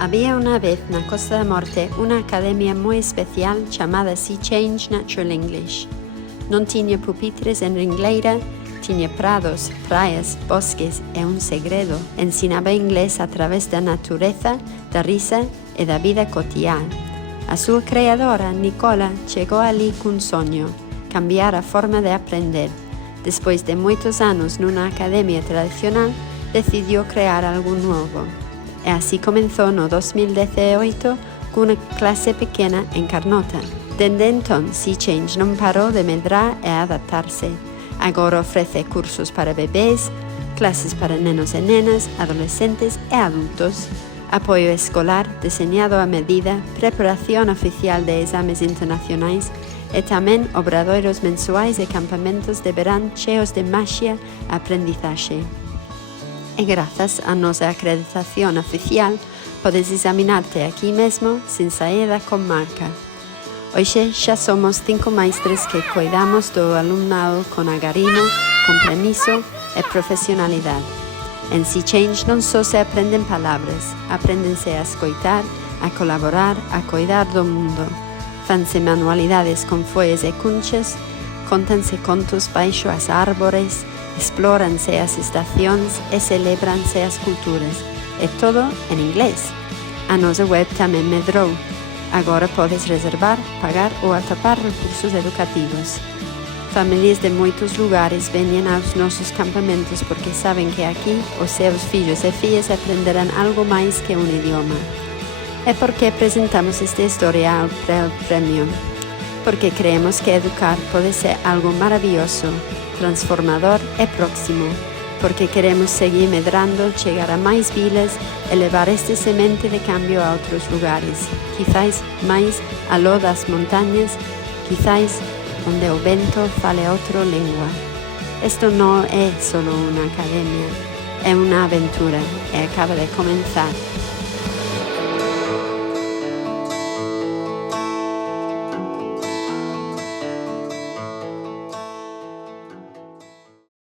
Había una vez na Costa da Morte una academia moi especial chamada Sea Change Natural English. Non tiña pupitres en ringleira, tiña prados, praias, bosques e un segredo. Ensinaba inglés a través da natureza, da risa e da vida cotiá. A súa creadora, Nicola, chegou ali cun soño, cambiar a forma de aprender. Despois de moitos anos nunha academia tradicional, decidiu crear algo novo. E así comenzou no 2018 cunha clase pequena en Carnota. Dende entón, Sea Change non parou de medrar e adaptarse. Agora ofrece cursos para bebés, clases para nenos e nenas, adolescentes e adultos, apoio escolar deseñado a medida, preparación oficial de exames internacionais e tamén obradoiros mensuais e campamentos de verán cheos de maxia e aprendizaxe. E grazas a nosa acreditación oficial, podes examinarte aquí mesmo sin saída con marca. Hoxe xa somos 5 maestres que cuidamos do alumnado con agarimo, compromiso e profesionalidade. En Sea Change non só se aprenden palabras, apréndense a escoitar, a colaborar, a cuidar do mundo. Fanse manualidades con follas e cunchas, contanse contos baixo as árbores, explóranse as estacións e celebranse as culturas. E todo en inglés. A nosa web tamén medrou. Agora podes reservar, pagar ou atopar recursos educativos. Familias de moitos lugares veñen aos nosos campamentos porque saben que aquí os seus fillos e fillas aprenderán algo máis que un idioma. E por que presentamos esta historia ao premio? Porque creemos que educar pode ser algo maravilloso, transformador e próximo, porque queremos seguir medrando, chegar a máis vilas e levar esta semente de cambio a outros lugares, quizás máis aló das montañas, quizás onde o vento fale outra lingua. Isto non é solo unha academia, é unha aventura e acaba de comenzar.